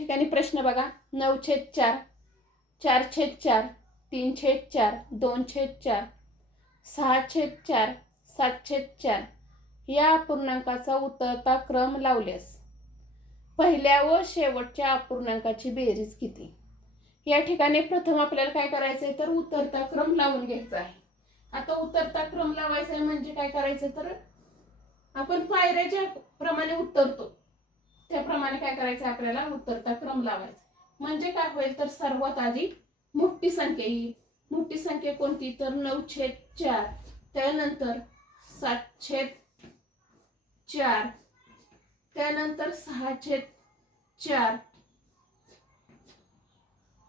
ठिकाणी प्रश्न बघा. 9/4, 4/4, 3/4, 2/4, 6/4, 7/4 या अपूर्णांकाचा उतरता क्रम लावल्यास पहिल्या व शेवटच्या अपूर्णांकाची बेरीज किती? या ठिकाणी प्रथम आपल्याला काय करायचंय तर उतरता क्रम लावून घ्यायचा आहे. आता उतरता क्रम लावायचा आहे म्हणजे काय करायचं तर आपण पायऱ्याच्या प्रमाणे उतरतो त्याप्रमाणे काय करायचं आपल्याला उतरता क्रम लावायचा. म्हणजे काय होईल तर सर्वात आधी मोठी संख्या येईल. मोठी संख्या कोणती तर 9/4, त्यानंतर 7/4, त्यानंतर 6/4,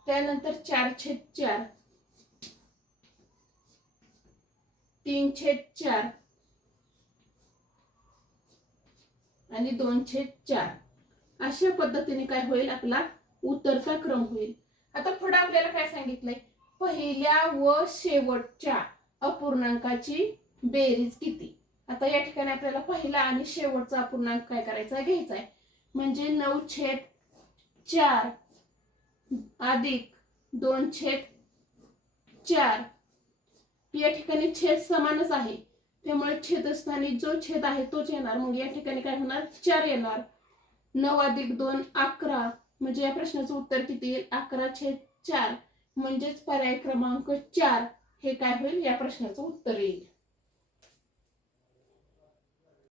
त्यानंतर 4/4, 3/4 आणि 2/4 अशा पद्धतीने काय होईल आपला उतरता क्रम होईल. आता पुढे आपल्याला काय सांगितलंय पहिल्या व शेवटच्या अपूर्णांकाची बेरीज किती. आता या ठिकाणी आपल्याला पहिला आणि शेवटचा अपूर्णांक काय करायचा घ्यायचा आहे. म्हणजे 9/4 अधिक 2/4 या ठिकाणी छेद समानच आहे त्यामुळे छेदस्थानी जो छेद आहे तोच येणार. मग या ठिकाणी काय होणार 4 येणार. 9 अधिक 2 11 म्हणजे या प्रश्नाचं उत्तर किती येईल 11/4 म्हणजेच पर्याय क्रमांक 4 हे काय होईल या प्रश्नाचं उत्तर येईल.